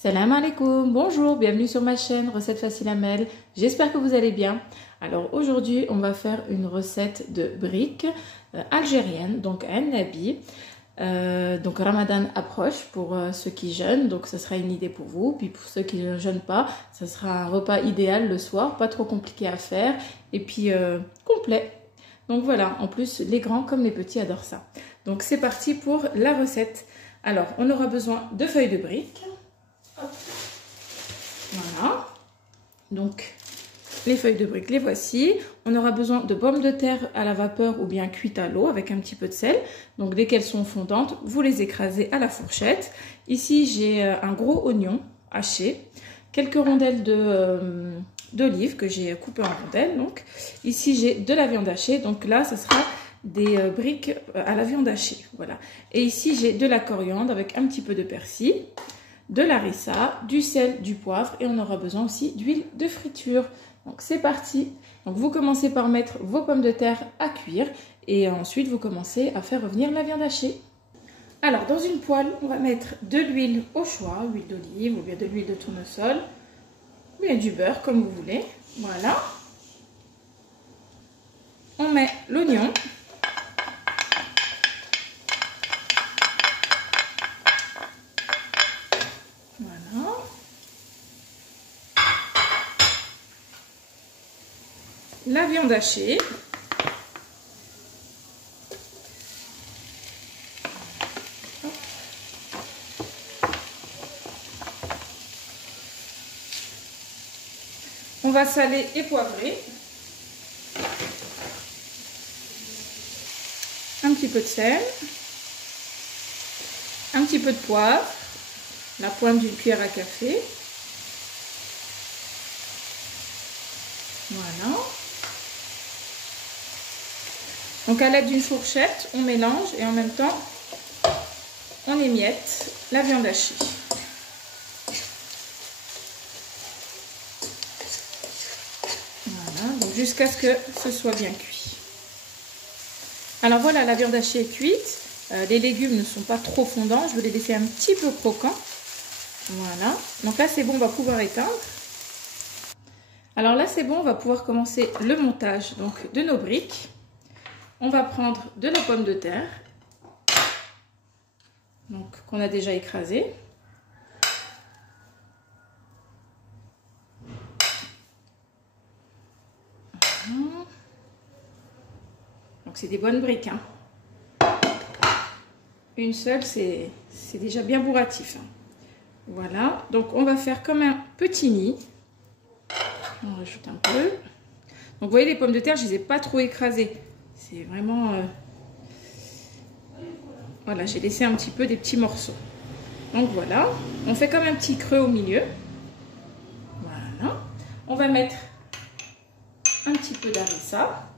Salam alaikum, bonjour, bienvenue sur ma chaîne Recettes Faciles Amel. J'espère que vous allez bien. Alors aujourd'hui, on va faire une recette de briques algérienne, donc un nabi. Donc Ramadan approche pour ceux qui jeûnent, donc ça sera une idée pour vous. Puis pour ceux qui ne jeûnent pas, ça sera un repas idéal le soir, pas trop compliqué à faire et puis complet. Donc voilà, en plus les grands comme les petits adorent ça. Donc c'est parti pour la recette. Alors on aura besoin de feuilles de briques. Voilà, donc les feuilles de briques, les voici. On aura besoin de pommes de terre à la vapeur ou bien cuites à l'eau avec un petit peu de sel. Donc dès qu'elles sont fondantes, vous les écrasez à la fourchette. Ici j'ai un gros oignon haché, quelques rondelles d'olive que j'ai coupées en rondelles. Donc ici j'ai de la viande hachée, donc là ce sera des briques à la viande hachée. Voilà. Et ici j'ai de la coriandre avec un petit peu de persil, de l'harissa, du sel, du poivre et on aura besoin aussi d'huile de friture. Donc c'est parti. Donc vous commencez par mettre vos pommes de terre à cuire et ensuite vous commencez à faire revenir la viande hachée. Alors dans une poêle, on va mettre de l'huile au choix, huile d'olive ou bien de l'huile de tournesol, ou bien du beurre comme vous voulez. Voilà. On met l'oignon. Voilà. La viande hachée. On va saler et poivrer. Un petit peu de sel. Un petit peu de poivre. La pointe d'une cuillère à café. Voilà. Donc à l'aide d'une fourchette, on mélange et en même temps, on émiette la viande hachée. Voilà, donc jusqu'à ce que ce soit bien cuit. Alors voilà, la viande hachée est cuite. Les légumes ne sont pas trop fondants, je vais les laisser un petit peu croquants. Voilà, donc là c'est bon, on va pouvoir éteindre. Alors là c'est bon, on va pouvoir commencer le montage donc, de nos briques. On va prendre de la pomme de terre, donc qu'on a déjà écrasée. Voilà. Donc c'est des bonnes briques. Hein. Une seule, c'est déjà bien bourratif. Hein. Voilà, donc on va faire comme un petit nid. On rajoute un peu. Donc vous voyez les pommes de terre, je ne les ai pas trop écrasées. C'est vraiment... Voilà, j'ai laissé un petit peu des petits morceaux. Donc voilà, on fait comme un petit creux au milieu. Voilà. On va mettre un petit peu d'harissa.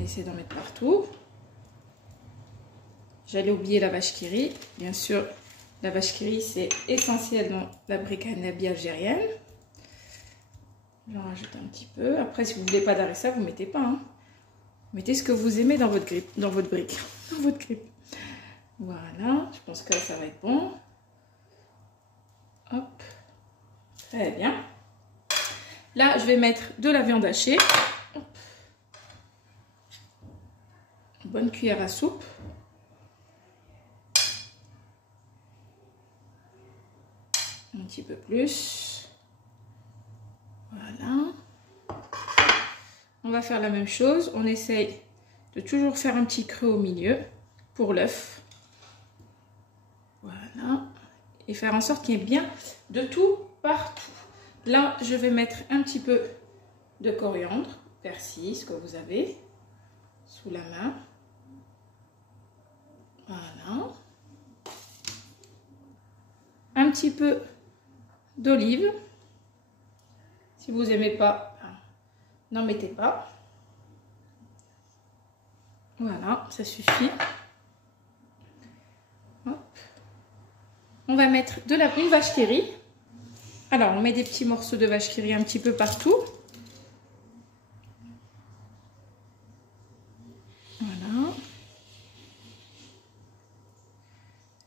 Essayer d'en mettre partout. J'allais oublier la vache qui rit. Bien sûr, la vache qui rit, c'est essentiel dans la brique nabi algérienne. J'en rajoute un petit peu. Après, si vous ne voulez pas d'harissa, vous ne mettez pas. Hein. Mettez ce que vous aimez dans votre grippe, dans votre brique. Dans votre grippe. Voilà, je pense que ça va être bon. Hop. Très bien. Là, je vais mettre de la viande hachée. Hop. Une bonne cuillère à soupe. Un petit peu plus. Voilà. On va faire la même chose. On essaye de toujours faire un petit creux au milieu pour l'œuf. Voilà. Et faire en sorte qu'il y ait bien de tout partout. Là, je vais mettre un petit peu de coriandre, persil, ce que vous avez sous la main. Voilà. Un petit peu d'olive. Si vous n'aimez pas, n'en mettez pas. Voilà, ça suffit. Hop. On va mettre une vache qui rit. Alors, on met des petits morceaux de vache qui rit un petit peu partout. Voilà.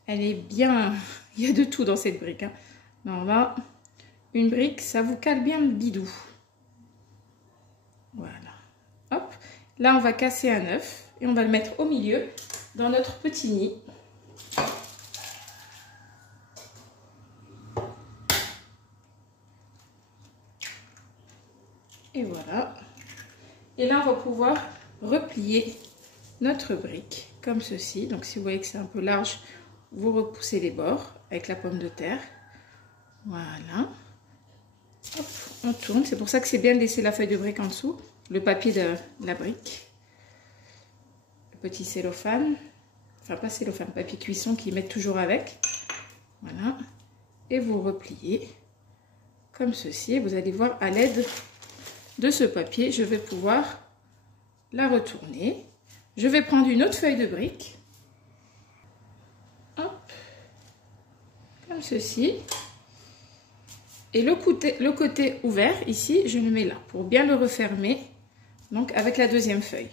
Elle est bien Il y a de tout dans cette brique. Hein. Alors là, une brique, ça vous cale bien le bidou. Voilà. Hop. Là, on va casser un œuf et on va le mettre au milieu dans notre petit nid. Et voilà. Et là, on va pouvoir replier notre brique comme ceci. Donc, si vous voyez que c'est un peu large, vous repoussez les bords avec la pomme de terre. Voilà. Hop, on tourne. C'est pour ça que c'est bien de laisser la feuille de brique en dessous. Le papier de la brique. Le petit cellophane. Enfin, pas cellophane, papier cuisson qu'ils mettent toujours avec. Voilà. Et vous repliez comme ceci. Et vous allez voir à l'aide de ce papier, je vais pouvoir la retourner. Je vais prendre une autre feuille de brique. Hop. Comme ceci. Et le côté ouvert, ici, je le mets là pour bien le refermer. Donc, avec la deuxième feuille.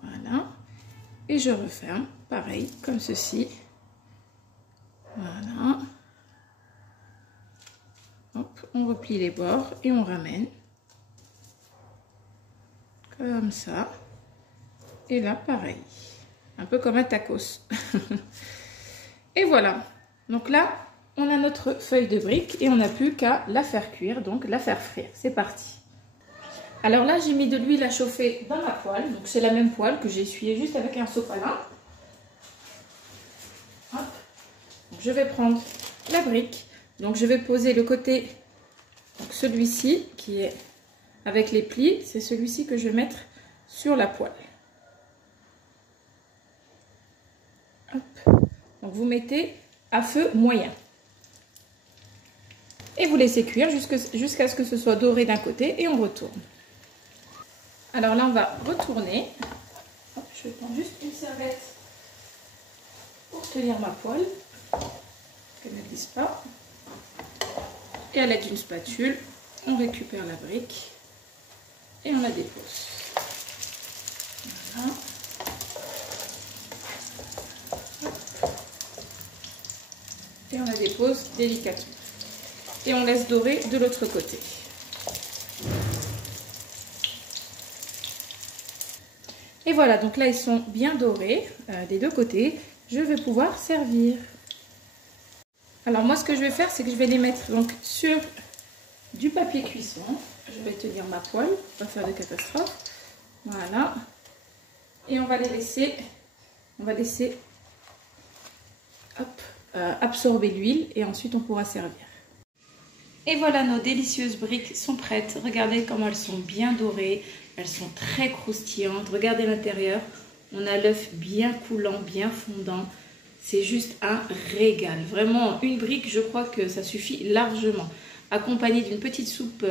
Voilà. Et je referme, pareil, comme ceci. Voilà. Hop, on replie les bords et on ramène. Comme ça. Et là, pareil. Un peu comme un tacos. Et voilà. Donc là, on a notre feuille de brique et on n'a plus qu'à la faire cuire, donc la faire frire. C'est parti. Alors là, j'ai mis de l'huile à chauffer dans ma poêle. Donc c'est la même poêle que j'ai essuyée juste avec un sopalin. Hop. Donc, je vais prendre la brique. Donc je vais poser le côté, donc celui-ci qui est avec les plis, c'est celui-ci que je vais mettre sur la poêle. Hop. Donc vous mettez à feu moyen. Et vous laissez cuire jusqu'à ce que ce soit doré d'un côté et on retourne. Alors là, on va retourner. Hop, je vais prendre juste une serviette pour tenir ma poêle, qu'elle ne glisse pas. Et à l'aide d'une spatule, on récupère la brique et on la dépose. Voilà. Et on la dépose délicatement. Et on laisse dorer de l'autre côté. Et voilà, donc là ils sont bien dorés des deux côtés. Je vais pouvoir servir. Alors moi ce que je vais faire, c'est que je vais les mettre donc sur du papier cuisson. Je vais tenir ma poêle, pas faire de catastrophe. Voilà. Et on va les laisser, hop, absorber l'huile et ensuite on pourra servir. Et voilà, nos délicieuses briques sont prêtes. Regardez comment elles sont bien dorées. Elles sont très croustillantes. Regardez l'intérieur. On a l'œuf bien coulant, bien fondant. C'est juste un régal. Vraiment, une brique, je crois que ça suffit largement. Accompagnée d'une petite soupe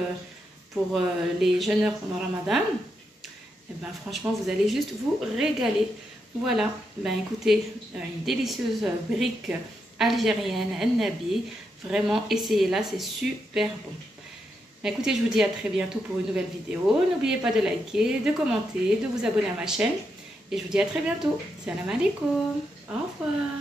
pour les jeûneurs pendant Ramadan. Et ben, franchement, vous allez juste vous régaler. Voilà. Ben, écoutez, une délicieuse brique algérienne, Nabi. Vraiment, essayez-la, c'est super bon. Écoutez, je vous dis à très bientôt pour une nouvelle vidéo. N'oubliez pas de liker, de commenter, de vous abonner à ma chaîne. Et je vous dis à très bientôt. Salam alaikum. Au revoir.